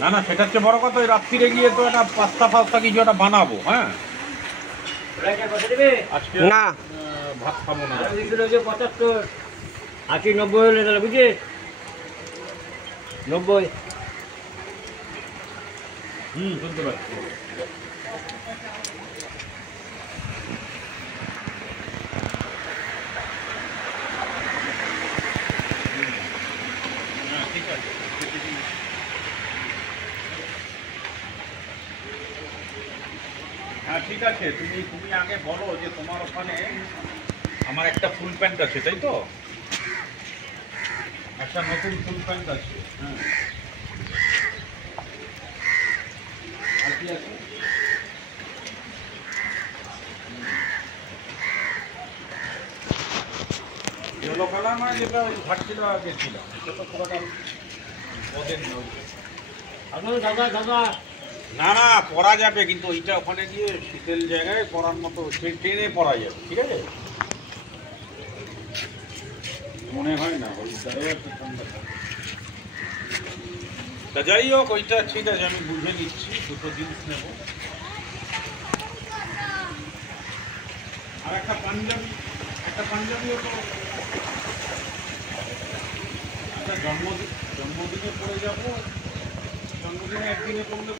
না না, সেটা হচ্ছে বড় কথা। ওই রাত্রিরে গিয়ে তো একটা পাস্তা কিছু একটা বানাবো। হ্যাঁ, আজকে না ভাত খাবো না। 75 80 90 হলে তাহলে বুঝিস 90। শুনতে পাচ্ছি। হ্যাঁ, ঠিক আছে। হ্যাঁ, ঠিক আছে। তুমি আগে বলো যে তোমার ওখানে আমার একটা ফুল প্যান্ট আছে, তাই তো? একটা নতুন ফুল প্যান্ট আছে। হ্যাঁ, আর কি আছে? ইয়েলো কালার মানে যেটা ওই ঘাটছিল গেছিলাম, সেটা তো পুরোটা ওদের নয়। আপনার দাদা দাদা না না, পরা যাবে, কিন্তু ওইটা ওখানে গিয়ে শীতেল জায়গায় পরার মতো ট্রেনে পরা যাবে, ঠিক আছে? মনে হয় না ওই দ্বারাও একটু ঠান্ডা থাকে। তা যাই হোক, ওইটা ঠিক আছে, আমি বুঝে নিচ্ছি। দুটো জিনিস নেব। আর একটা পাঞ্জাবিও তো একটা জন্মদিনে পরে যাবো। জন্মদিনে একদিনে করলে